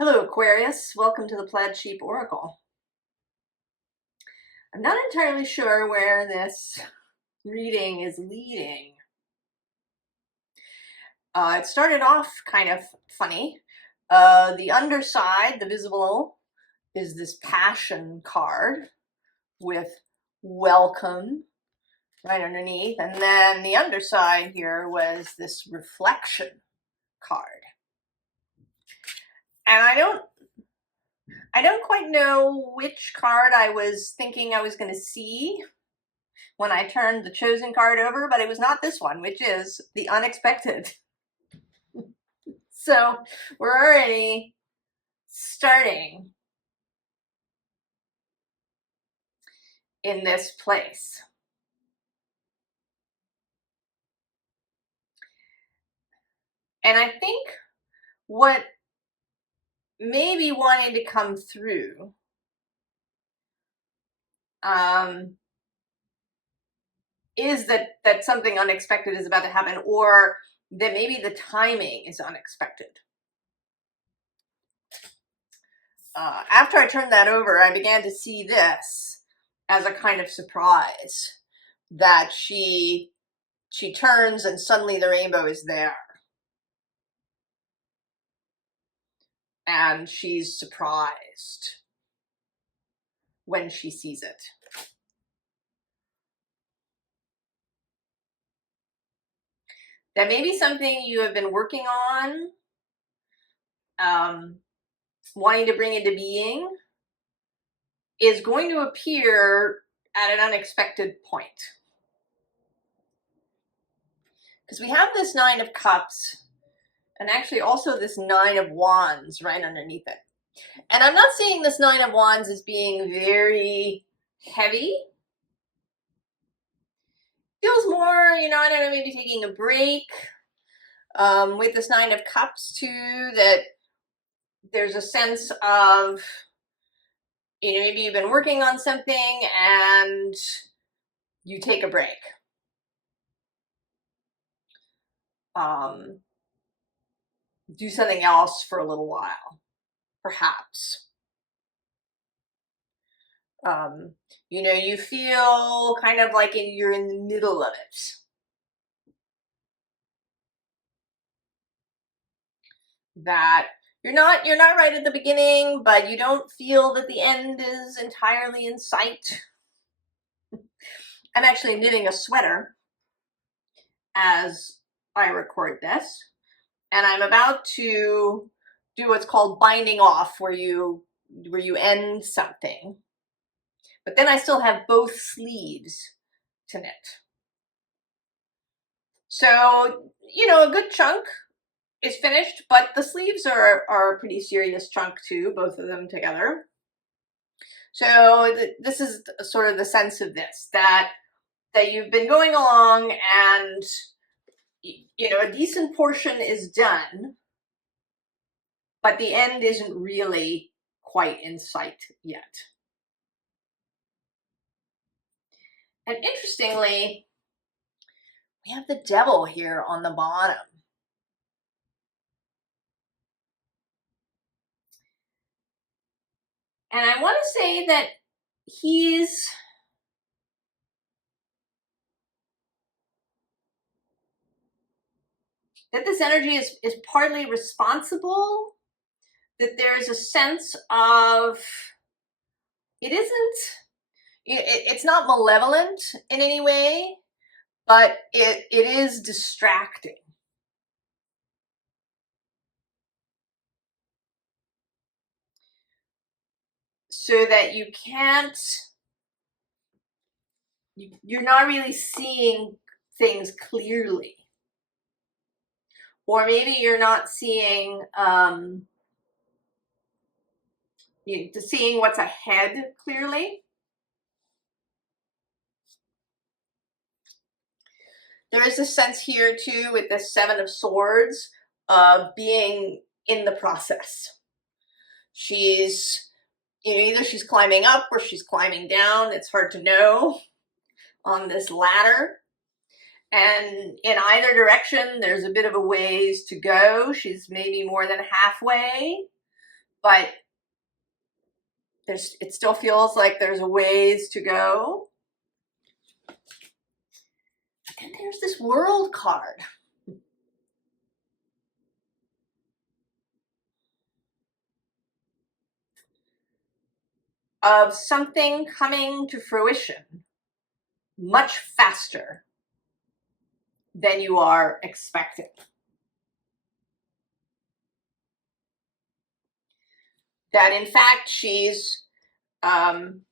Hello, Aquarius. Welcome to the Plaid Sheep Oracle. I'm not entirely sure where this reading is leading. It started off kind of funny. The underside, the visible, is this passion card with welcome right underneath. And then the underside here was this reflection card. And I don't quite know which card I was thinking I was going to see when I turned the chosen card over, but it was not this one, which is the unexpected. So we're already starting in this place. And I think what maybe wanting to come through is that something unexpected is about to happen, or that maybe the timing is unexpected. After I turned that over, I began to see this as a kind of surprise, that she turns and suddenly the rainbow is there. And she's surprised when she sees it. That may be something you have been working on, wanting to bring into being, is going to appear at an unexpected point. Because we have this Nine of Cups, and actually also this Nine of Wands right underneath it. And I'm not seeing this Nine of Wands as being very heavy. Feels more, I don't know, maybe taking a break. With this Nine of Cups too, that there's a sense of, maybe you've been working on something and you take a break. Do something else for a little while, perhaps. You feel kind of like you're in the middle of it. That you're not right at the beginning, but you don't feel that the end is entirely in sight. I'm actually knitting a sweater as I record this, and I'm about to do what's called binding off, where you end something, but then I still have both sleeves to knit. So, a good chunk is finished, but the sleeves are a pretty serious chunk too, both of them together. So this is sort of the sense of this, that you've been going along and a decent portion is done, but the end isn't really quite in sight yet. And interestingly, we have the Devil here on the bottom. And I want to say that this energy is partly responsible, that there's a sense of, it's not malevolent in any way, but it is distracting. So that you're not really seeing things clearly. Or maybe you're not seeing, seeing what's ahead clearly. There is a sense here too with the Seven of Swords of being in the process. She's, either she's climbing up or she's climbing down. It's hard to know on this ladder. And in either direction, there's a bit of a ways to go. She's maybe more than halfway, but it still feels like there's a ways to go. But then there's this World card. Of something coming to fruition much faster than you are expecting. That in fact she's, I'm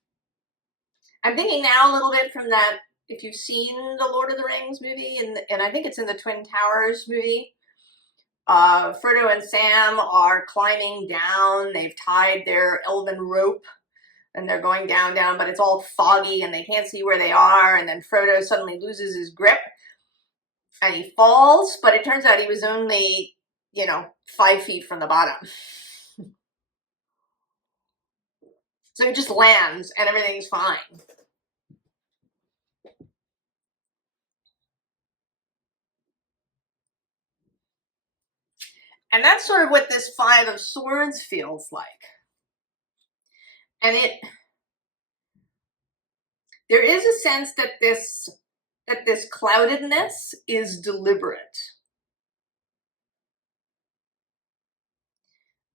thinking now a little bit from that, if you've seen the Lord of the Rings movie, and I think it's in the Twin Towers movie, Frodo and Sam are climbing down, they've tied their elven rope, and they're going down, but it's all foggy and they can't see where they are, and then Frodo suddenly loses his grip and he falls, but it turns out he was only, 5 feet from the bottom. So he just lands and everything's fine. And that's sort of what this Five of Swords feels like. And there is a sense that this cloudedness is deliberate.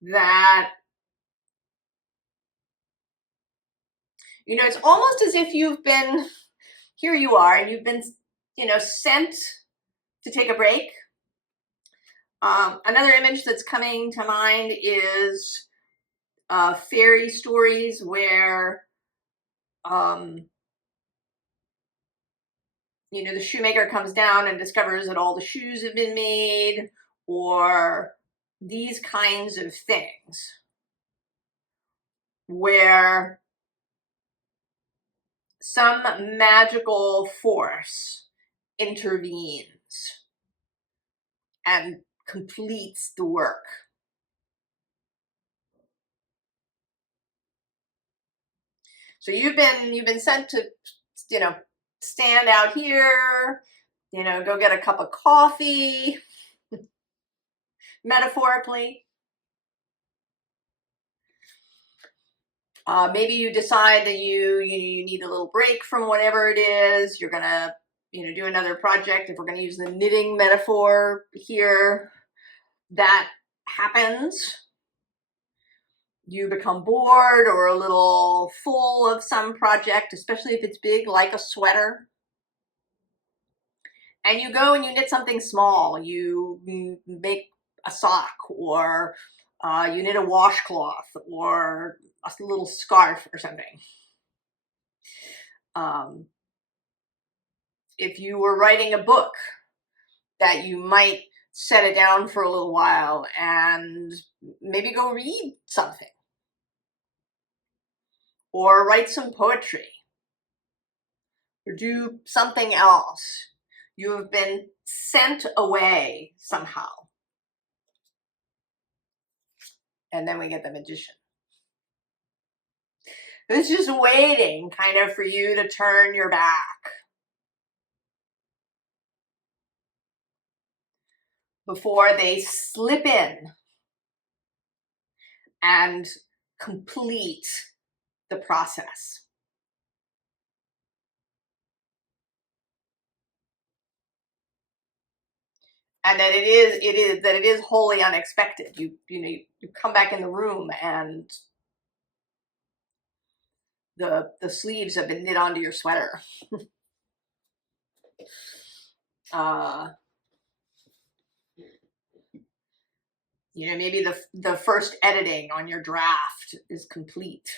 That, it's almost as if you've been, here you are, and you've been, sent to take a break. Another image that's coming to mind is fairy stories where, the shoemaker comes down and discovers that all the shoes have been made, or these kinds of things where some magical force intervenes and completes the work. So you've been sent to, stand out here, go get a cup of coffee, metaphorically. Maybe you decide that you need a little break from whatever it is. You're gonna, do another project. If we're gonna use the knitting metaphor here, that happens. You become bored or a little full of some project, especially if it's big, like a sweater. And you go and you knit something small. You make a sock, or you knit a washcloth, or a little scarf or something. If you were writing a book, that you might set it down for a little while and maybe go read something, or write some poetry, or do something else. You have been sent away somehow. And then we get the Magician. It's just waiting kind of for you to turn your back. Before they slip in and complete the process. And that it is wholly unexpected. You come back in the room and the sleeves have been knit onto your sweater. Maybe the first editing on your draft is complete.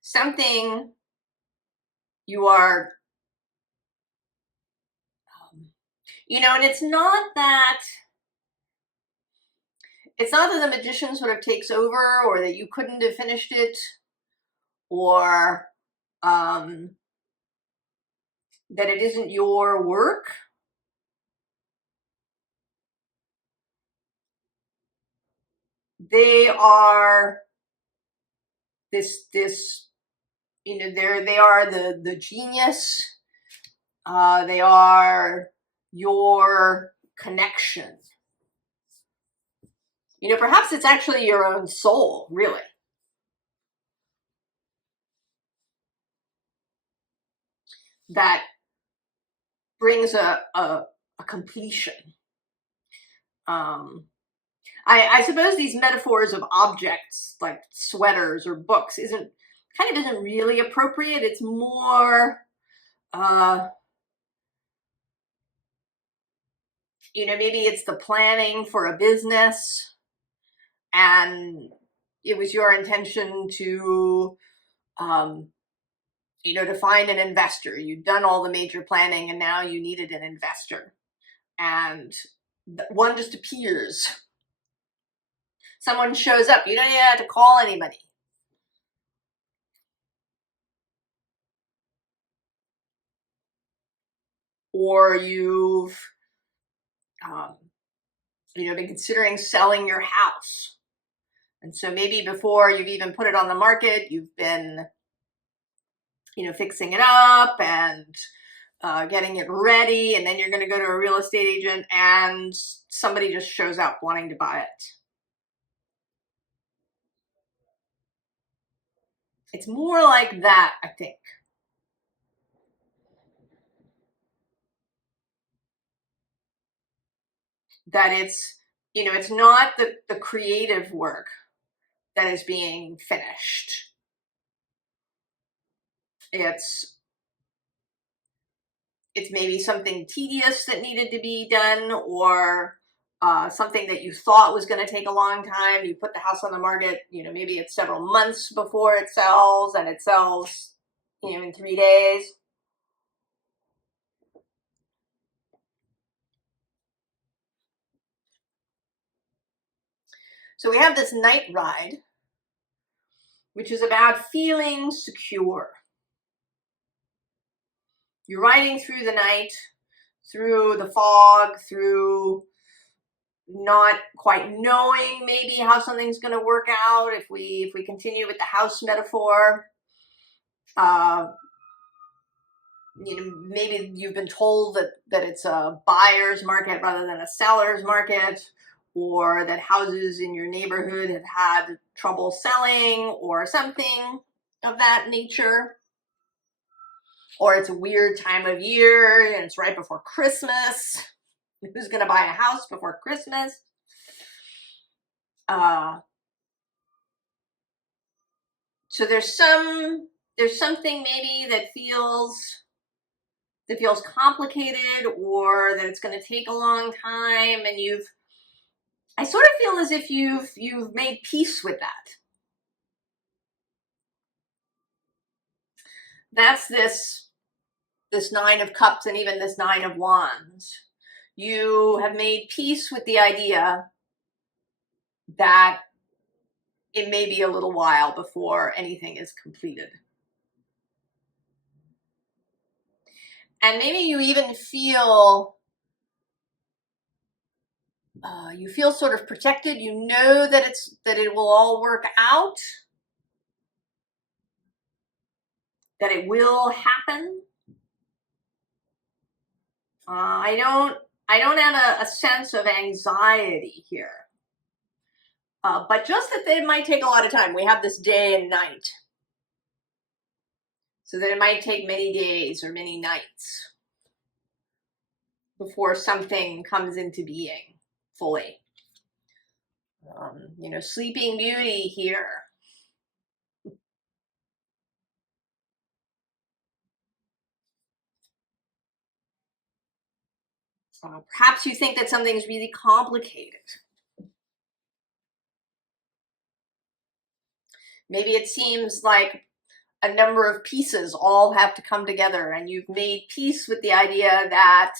Something you are, and it's not that the Magician sort of takes over, or that you couldn't have finished it, or that it isn't your work. They are this they are the genius. They are your connection. You know, perhaps it's actually your own soul, really, that brings a completion. Um, I suppose these metaphors of objects like sweaters or books isn't really appropriate. It's more, uh, you know, maybe it's the planning for a business, and it was your intention to, um, you know, to find an investor. You'd done all the major planning, and now you needed an investor, and one just appears. Someone shows up. You don't even have to call anybody. Or you've, um, you know, been considering selling your house. And so maybe before you've even put it on the market, you've been, you know, fixing it up and getting it ready. And then you're going to go to a real estate agent and somebody just shows up wanting to buy it. It's more like that, I think. That it's, you know, it's not the creative work that is being finished. It's it's maybe something tedious that needed to be done, or something that you thought was going to take a long time. You put the house on the market, you know, maybe it's several months before it sells, and it sells, you know, in 3 days. So we have this night ride, which is about feeling secure. You're riding through the night, through the fog, through not quite knowing maybe how something's going to work out. If we continue with the house metaphor, uh, you know, maybe you've been told that it's a buyer's market rather than a seller's market, or that houses in your neighborhood have had trouble selling, or something of that nature. Or it's a weird time of year and it's right before Christmas. Who's going to buy a house before Christmas? Uh, so there's something maybe that feels complicated, or that it's going to take a long time, and I sort of feel as if you've made peace with that. That's this 9 of Cups and even this 9 of Wands. You have made peace with the idea that it may be a little while before anything is completed. And maybe you even feel you feel sort of protected. You know that it will all work out, that it will happen. I don't have a sense of anxiety here, but just that it might take a lot of time. We have this day and night, so that it might take many days or many nights before something comes into being fully. You know, Sleeping Beauty here. Perhaps you think that something's really complicated. Maybe it seems like a number of pieces all have to come together, and you've made peace with the idea that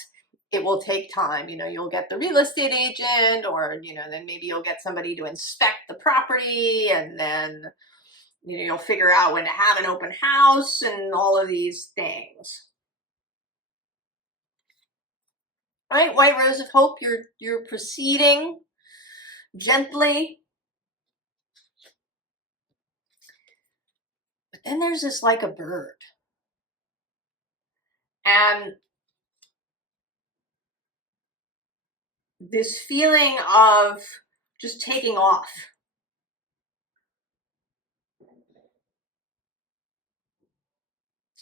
it will take time. You know, you'll get the real estate agent, or, you know, then maybe you'll get somebody to inspect the property, and then, you know, you'll figure out when to have an open house and all of these things. Right? White Rose of Hope, you're proceeding gently. But then there's this like a bird. And this feeling of just taking off.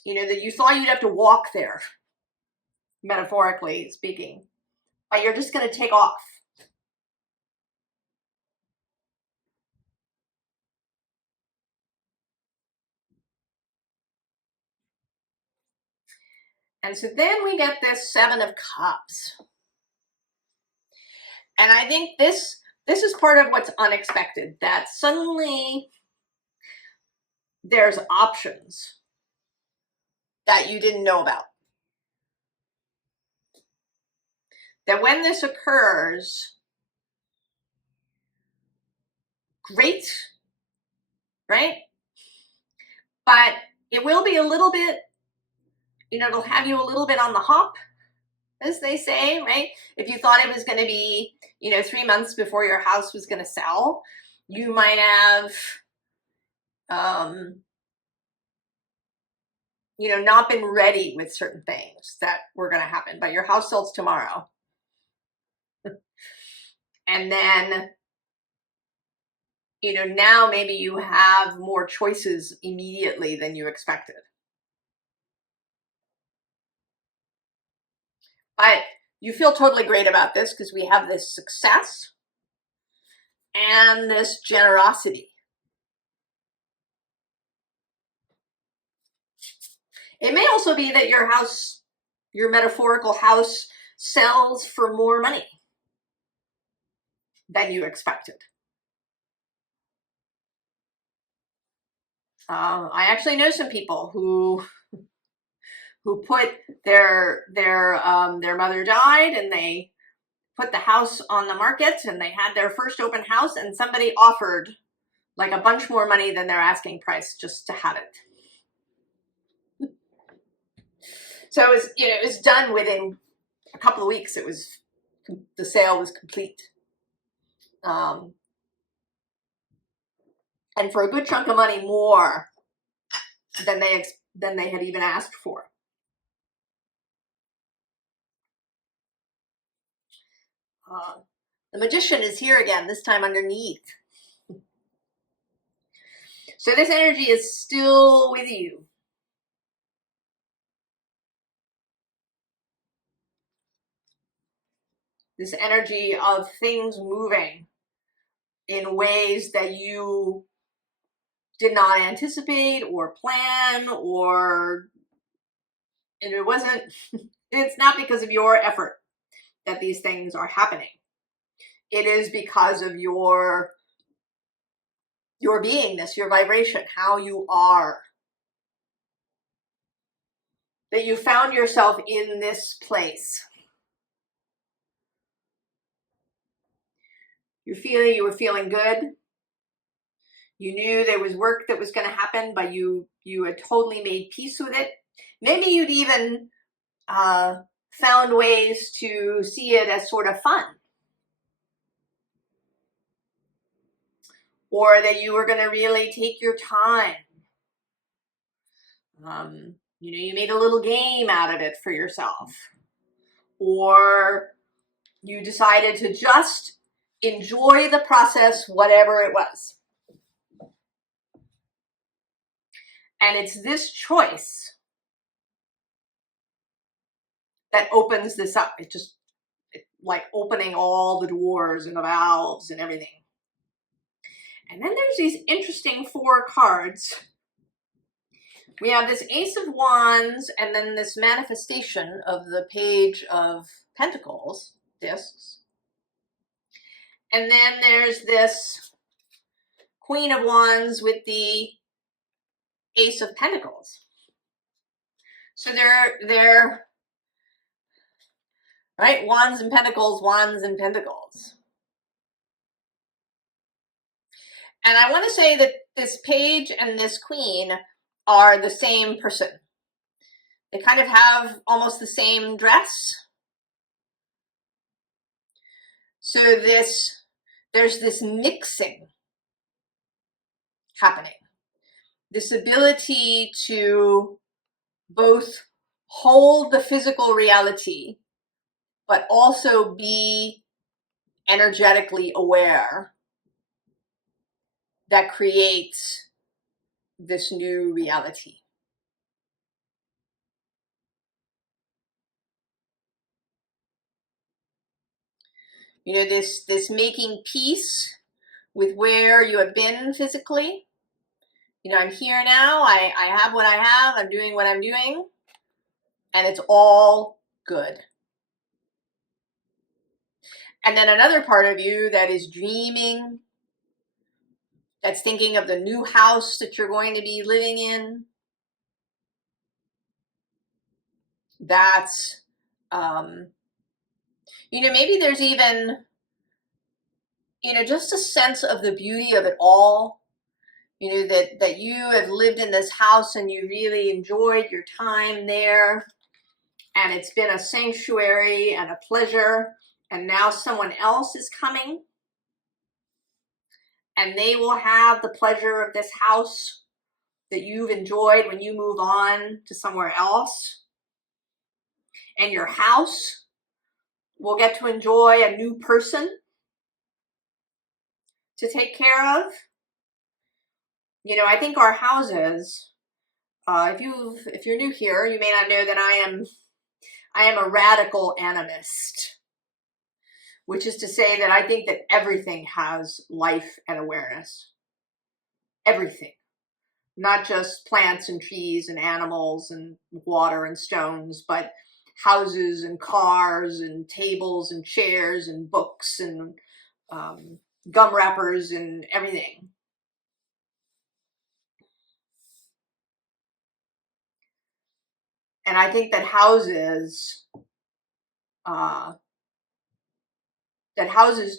You know, that you thought you'd have to walk there, metaphorically speaking, but you're just going to take off. And so then we get this Seven of Cups. And I think this is part of what's unexpected, that suddenly there's options that you didn't know about. That when this occurs, great, right? But it will be a little bit, you know, it'll have you a little bit on the hop, as they say, right? If you thought it was going to be, you know, 3 months before your house was going to sell, you might have, you know, not been ready with certain things that were going to happen, but your house sells tomorrow. And then, you know, now maybe you have more choices immediately than you expected. But you feel totally great about this because we have this success and this generosity. It may also be that your house, your metaphorical house, sells for more money than you expected. I actually know some people who put their mother died, and they put the house on the market, and they had their first open house, and somebody offered like a bunch more money than their asking price just to have it. So it was, you know, it was done within a couple of weeks. It was, the sale was complete. And for a good chunk of money more than they had even asked for. The Magician is here again, this time underneath. So this energy is still with you. This energy of things moving in ways that you did not anticipate or plan, or, and it wasn't, it's not because of your effort that these things are happening. It is because of your beingness, your vibration, how you are. That you found yourself in this place. You were feeling good. You knew there was work that was going to happen, but you had totally made peace with it. Maybe you'd even found ways to see it as sort of fun. Or that you were going to really take your time. You know, you made a little game out of it for yourself. Or you decided to just enjoy the process, whatever it was. And it's this choice that opens this up. It's just like opening all the doors and the valves and everything. And then there's these interesting 4 cards. We have this Ace of Wands, and then this manifestation of the Page of Pentacles discs. And then there's this Queen of Wands with the Ace of Pentacles. So they're right, Wands and Pentacles, Wands and Pentacles. And I want to say that this Page and this Queen are the same person. They kind of have almost the same dress. So there's this mixing happening. This ability to both hold the physical reality, but also be energetically aware that creates this new reality. You know, this making peace with where you have been physically. You know, I'm here now, I have what I have, I'm doing what I'm doing, and it's all good. And then another part of you that is dreaming, that's thinking of the new house that you're going to be living in. That's, you know, maybe there's even, you know, just a sense of the beauty of it all. You know, that you have lived in this house and you really enjoyed your time there. And it's been a sanctuary and a pleasure. And now someone else is coming. And they will have the pleasure of this house that you've enjoyed when you move on to somewhere else. And your house will get to enjoy a new person to take care of. You know, I think our houses, if you're new here, you may not know that I am a radical animist, which is to say that I think that everything has life and awareness. Everything. Not just plants and trees and animals and water and stones, but houses and cars and tables and chairs and books and gum wrappers and everything. And I think that houses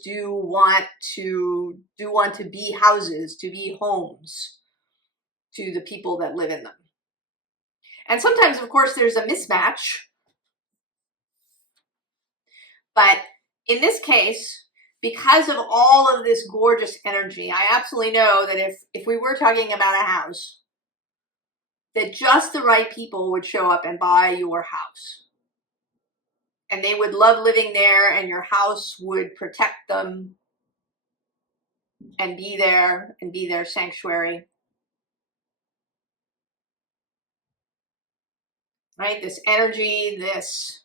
do want to be houses, to be homes to the people that live in them. And sometimes, of course, there's a mismatch. But in this case, because of all of this gorgeous energy, I absolutely know that if we were talking about a house, that just the right people would show up and buy your house. And they would love living there, and your house would protect them and be their sanctuary. Right? This energy, this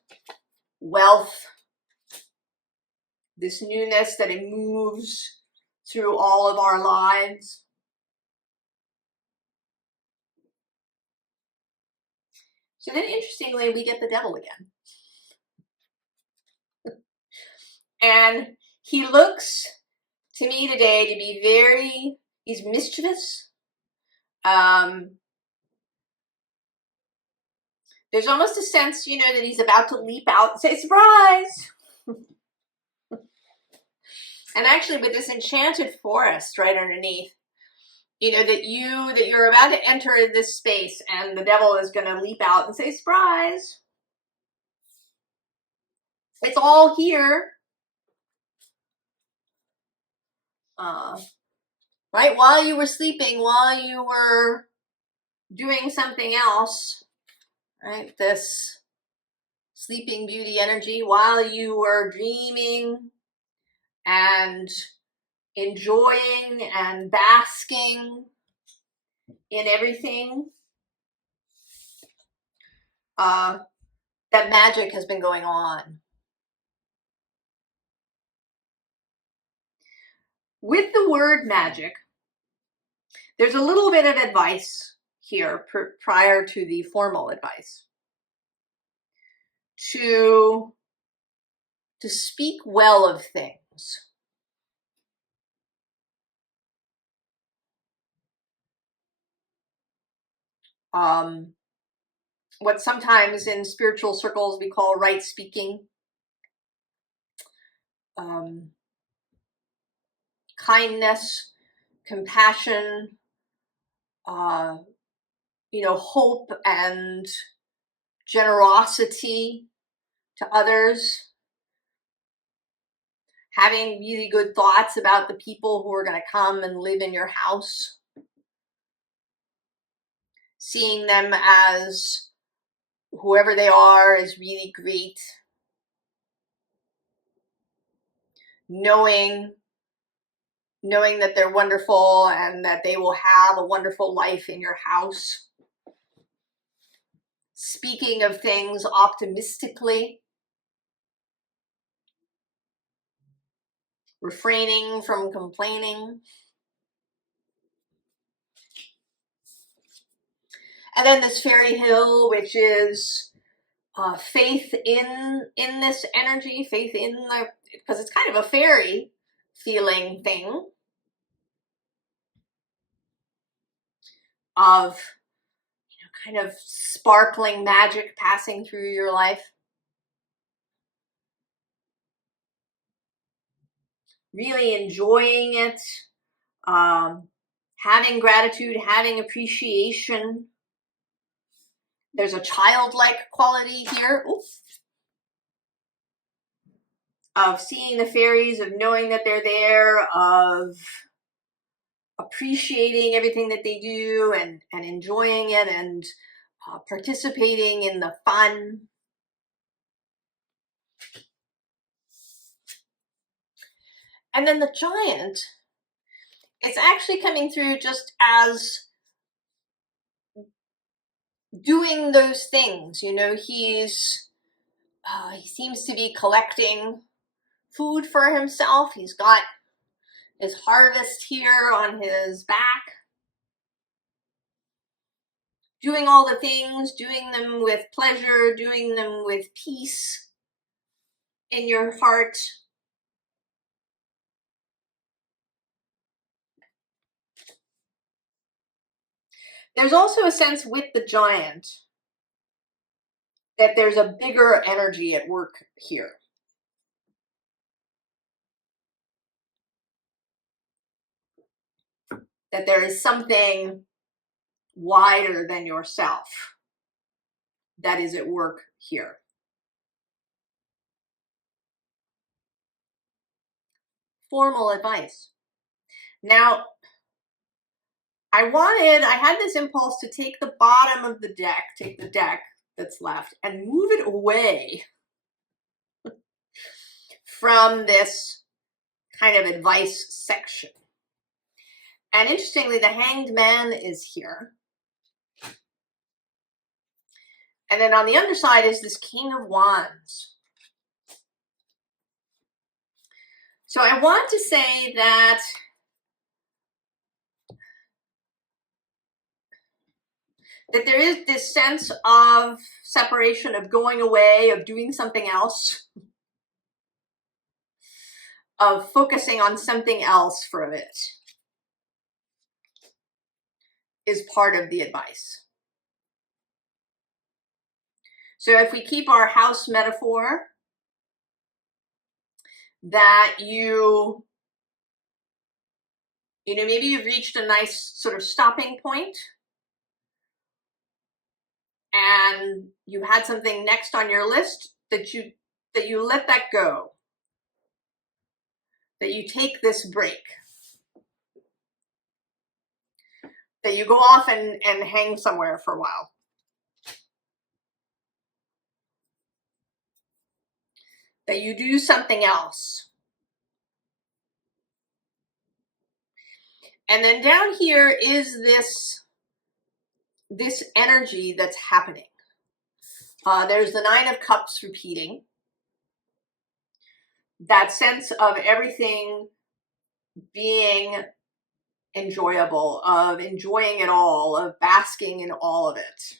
wealth, this newness that it moves through all of our lives. So then, interestingly, we get the devil again. And he looks to me today to be he's mischievous. There's almost a sense, you know, that he's about to leap out and say, surprise! And actually with this enchanted forest right underneath, you know, that you're about to enter this space and the devil is going to leap out and say, surprise! It's all here. Right? While you were sleeping, while you were doing something else, right? This sleeping beauty energy, while you were dreaming and enjoying and basking in everything, that magic has been going on. With the word magic, there's a little bit of advice here prior to the formal advice. To speak well of things. What sometimes in spiritual circles we call right speaking. Kindness, compassion, you know, hope and generosity to others. Having really good thoughts about the people who are going to come and live in your house. Seeing them as whoever they are is really great. knowing that they're wonderful and that they will have a wonderful life in your house. Speaking of things optimistically. Refraining from complaining. And then this fairy hill, which is faith in this energy, faith in the, because it's kind of a fairy feeling thing of, you know, kind of sparkling magic passing through your life. Really enjoying it, having gratitude, having appreciation. There's a childlike quality here. Oops. Of seeing the fairies, of knowing that they're there, of appreciating everything that they do and enjoying it and participating in the fun. And then the giant, it's actually coming through just as doing those things. You know, he seems to be collecting food for himself. He's got his harvest here on his back. Doing all the things, doing them with pleasure, doing them with peace in your heart. There's also a sense with the giant that there's a bigger energy at work here. That there is something wider than yourself that is at work here. Formal advice. Now, I had this impulse to take the bottom of the deck, take the deck that's left, and move it away from this kind of advice section. And interestingly, the Hanged Man is here. And then on the underside is this King of Wands. So I want to say that there is this sense of separation, of going away, of doing something else, of focusing on something else for a bit, is part of the advice. So if we keep our house metaphor, that you know, maybe you've reached a nice sort of stopping point and you had something next on your list, that you let that go, that you take this break, that you go off and hang somewhere for a while. That you do something else. And then down here is this energy that's happening. There's the Nine of Cups repeating. That sense of everything being enjoyable, of enjoying it all, of basking in all of it.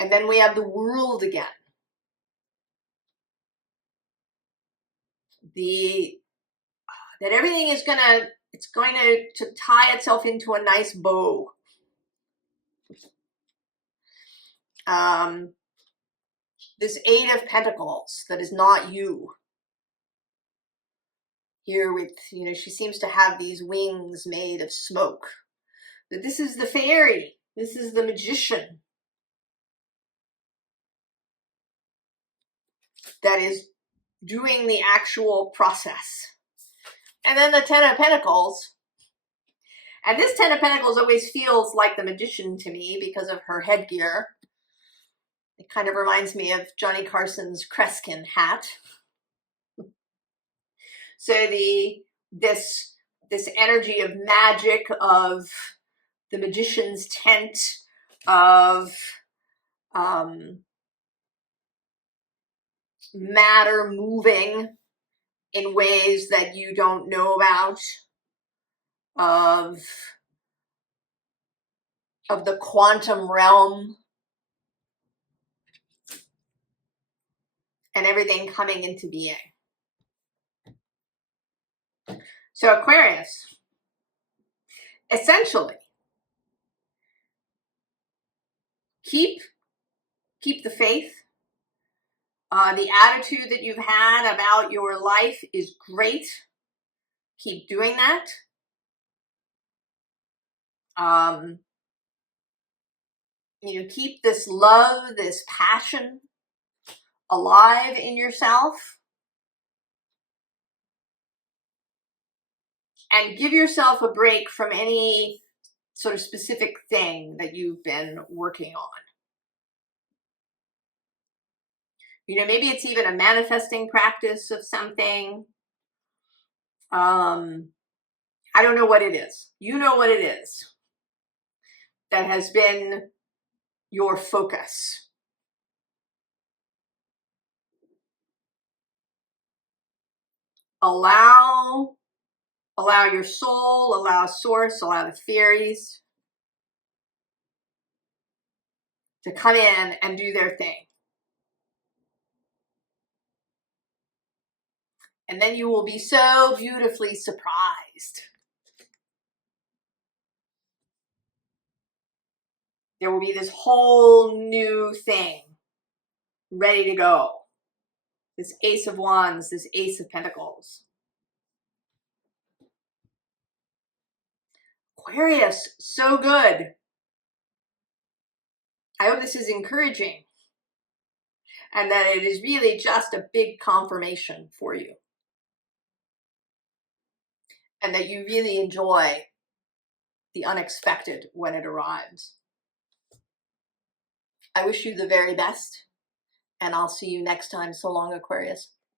And then we have the World again. That everything is going to tie itself into a nice bow. This Eight of Pentacles that is not you. Here with, you know, she seems to have these wings made of smoke. That this is the fairy. This is the magician. That is doing the actual process. And then the Ten of Pentacles. And this Ten of Pentacles always feels like the magician to me because of her headgear. It kind of reminds me of Johnny Carson's Kreskin hat. So this energy of magic, of the magician's tent, of matter moving in ways that you don't know about, of the quantum realm, and everything coming into being. So Aquarius, essentially, keep the faith. The attitude that you've had about your life is great. Keep doing that. You know, keep this love, this passion alive in yourself. And give yourself a break from any sort of specific thing that you've been working on. You know, maybe it's even a manifesting practice of something. I don't know what it is. You know what it is that has been your focus. Allow your soul, allow source, allow the theories to come in and do their thing. And then you will be so beautifully surprised. There will be this whole new thing ready to go. This Ace of Wands, this Ace of Pentacles. Aquarius, so good. I hope this is encouraging and that it is really just a big confirmation for you. And that you really enjoy the unexpected when it arrives. I wish you the very best, and I'll see you next time. So long, Aquarius.